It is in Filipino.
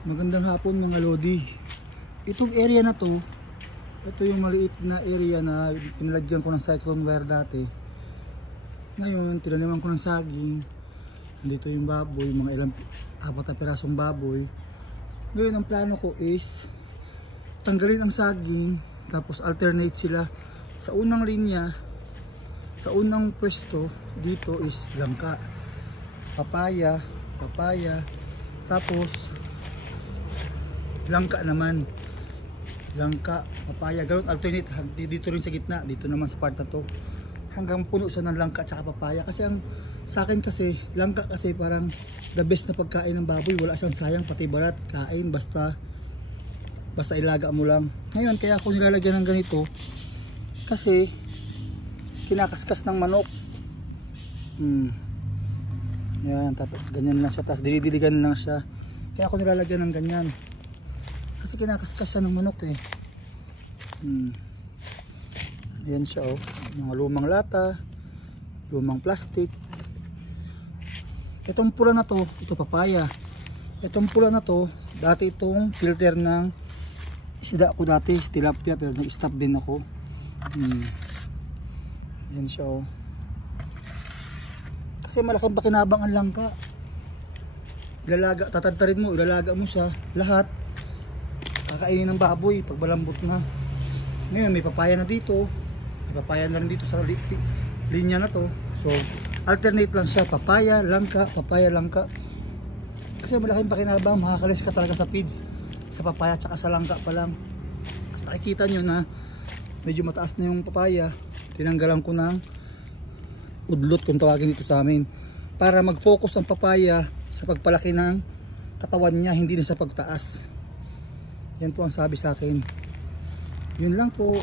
Magandang hapon mga lodi. Itong area na to, ito yung maliit na area na pinalagyan ko ng cyclone wire dati. Ngayon tinaniman ko ng saging. Dito yung baboy, mga ilang 4 na pirasong baboy. Ngayon ang plano ko is tanggalin ang saging, tapos alternate sila. Sa unang linya, sa unang pwesto dito is langka, papaya, tapos langka naman, langka, papaya, ganoon alternate. Dito rin sa gitna, dito naman sa part na to, hanggang puno siya ng langka at papaya. Kasi ang sa akin kasi, langka kasi parang the best na pagkain ng baboy. Wala siyang sayang, pati balat, kain, basta ilaga mo lang. Ngayon kaya ako nilalagyan ng ganito kasi kinakaskas ng manok. Yan, ganyan lang siya, tapos dilidiligan lang siya. Kaya ako nilalagyan ng ganyan kasi kinakaskas siya ng manok eh. Yan siya oh, mga lumang lata, lumang plastic. Itong pula na to, ito papaya. Itong pula na to, dati itong filter ng isda ko dati, tilapia, pero nag-stop din ako. Yan siya oh. Kasi malaking pakinabang ang langka. Ilalaga, tatadtarin mo, ilalaga mo siya, lahat kakainin ng baboy pag malambot na. Ngayon may papaya na dito, may papaya na rin dito sa linya na to. So alternate lang siya, papaya, langka, kasi malaking pakinabang, makakalis ka talaga sa feeds, sa papaya at sa langka pa lang. Kasi nakikita nyo na medyo mataas na yung papaya, tinanggalan ko ng udlot kung tawagin dito sa amin, para mag-focus ang papaya sa pagpalaki ng katawan niya, hindi na sa pagtaas. Yan po ang sabi sa akin. Yun lang po.